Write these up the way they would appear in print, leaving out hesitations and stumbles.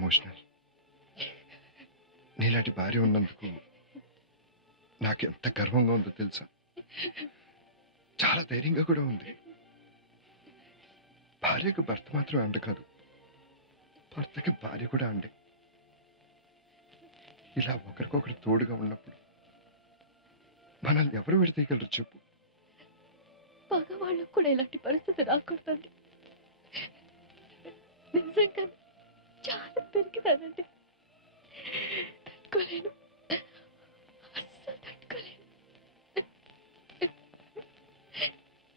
Emotional. నీలాంటి భార్య ఉన్నందుకు నాకెంత గర్వంగా ఉందో తెలుసా? చాలా ధైర్యంగా కూడా ఉంది. భార్యకు భర్త మాత్రం అండ కాదు, భర్తకి భార్య కూడా అండే. ఇలా ఒకరికొకరు తోడుగా ఉన్నప్పుడు మనల్ని ఎవరు విడతీయగలరు చెప్పు? మగవాళ్ళకు కూడా ఇలాంటి పరిస్థితి రాకూడదండి. నిజంగా చాలా పెరిగినానండి. తట్టుకోలేను, అస్సలు తట్టుకోలేను.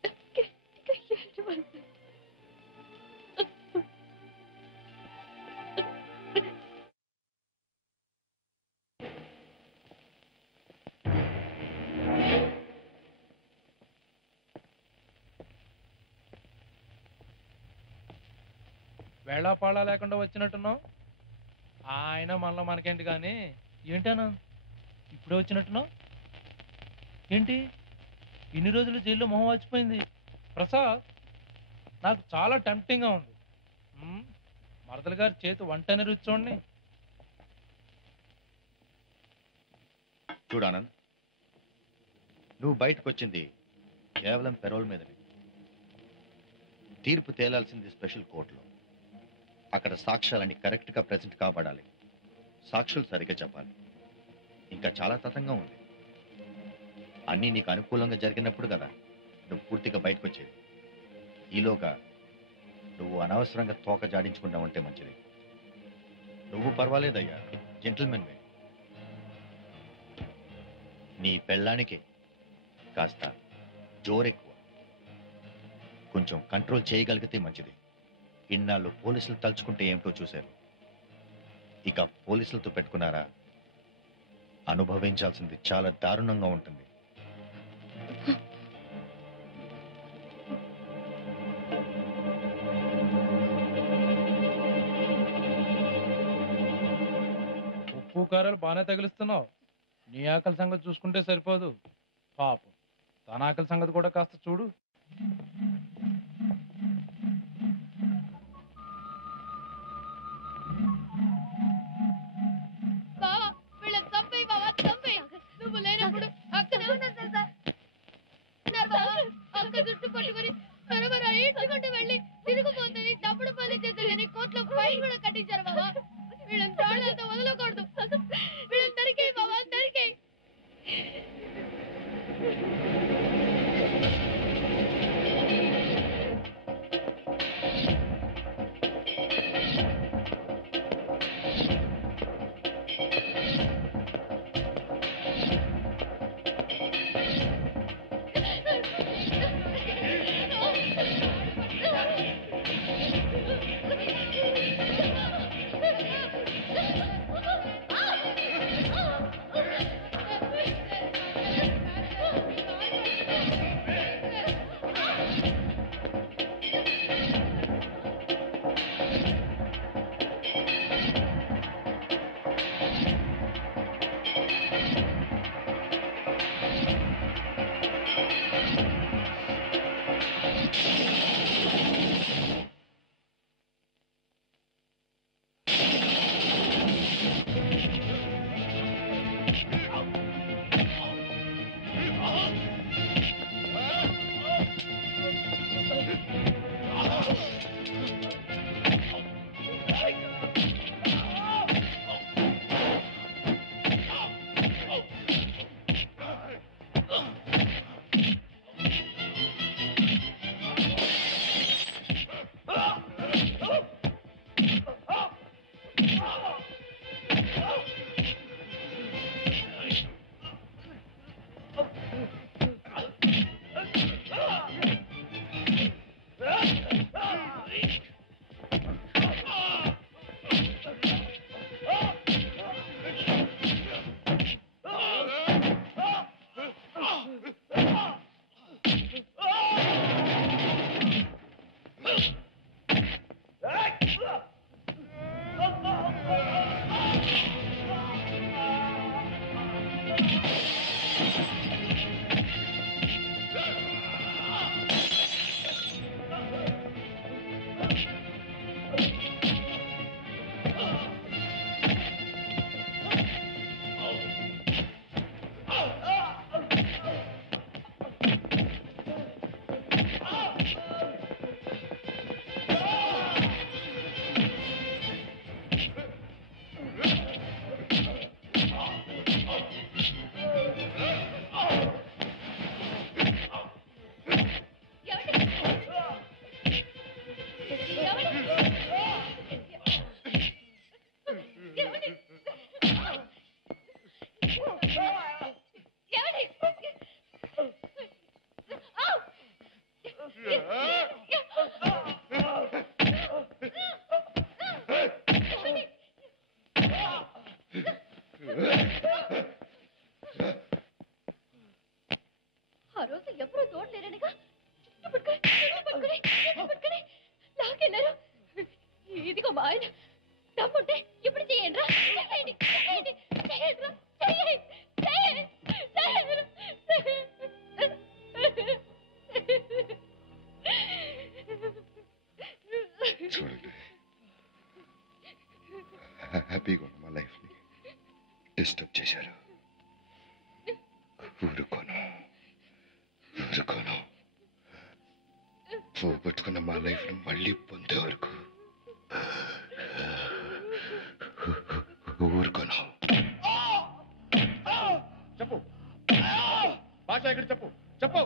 గట్టిగా ఏడవాలి. వేళాపాళా లేకుండా వచ్చినట్టున్నావు. ఆయన మనలో మనకేంటి కానీ ఏంటన్నా ఇప్పుడే వచ్చినట్టున్నావు ఏంటి? ఇన్ని రోజులు జైల్లో మొహం వచ్చిపోయింది. ప్రసాద్, నాకు చాలా టెంప్టింగ్గా ఉంది. మరదలు గారి చేతి వంటని రుచి చూడండి. చూడానంద్, నువ్వు బయటకు వచ్చింది కేవలం పెరోల్ మీదనే. తీర్పు తేలాల్సింది స్పెషల్ కోర్టులో. అక్కడ సాక్ష్యాలన్నీ కరెక్ట్గా ప్రెజెంట్ కాబడాలి, సాక్షులు సరిగ్గా చెప్పాలి. ఇంకా చాలా తతంగా ఉంది. అన్నీ నీకు అనుకూలంగా జరిగినప్పుడు కదా నువ్వు పూర్తిగా బయటకు వచ్చేది. ఈలోగా నువ్వు అనవసరంగా తోక జాడించుకుంటా ఉంటే మంచిది. నువ్వు పర్వాలేదయ్యా, జెంటిల్మెన్వే. నీ పెళ్ళానికి కాస్త జోరెక్కువ, కొంచెం కంట్రోల్ చేయగలిగితే మంచిది. ఇన్నాళ్ళు పోలీసులు తలుచుకుంటే ఏమిటో చూశారు, ఇక పోలీసులతో పెట్టుకున్నారా అనుభవించాల్సింది చాలా దారుణంగా ఉంటుంది. ఉప్పు కారాలు బాగానే తగిలిస్తున్నావు. నీ ఆకలి సంగతి చూసుకుంటే సరిపోదు. పాపం తన ఆకలి సంగతి కూడా కాస్త చూడు. నువ్వు లేనప్పుడు అక్కడే ఉన్నారు తెలుసా? అక్క జుట్టు పట్టుకుని త్వరగా ఈడ్చుకుంటూ వెళ్ళి తిరిగిపోతుంది. తప్పుడు పని చేసేదని కోర్టులో ఫైన్ కూడా కట్టించారు బాబా. వీళ్ళని ప్రాణాలతో వదలకూడదు. వీళ్ళని నరికేయి బాబా, నరికేయి. ఆ రోజు ఎప్పుడూ చూడలేరనగా పట్టుకుని లాకెళ్ళారు. ఇదిగో మా ఆయన దమ్ముంటే ఇప్పుడు చేయండి రా. చూడండి, హ్యాపీగా ఉన్న మా లైఫ్ని డిస్టర్బ్ చేశారు. ఊరుకోను పోగొట్టుకున్న మా లైఫ్ని మళ్ళీ పొందే వరకు ఊరుకోను. చెప్పు భాష ఎక్కడ చెప్పు చెప్పు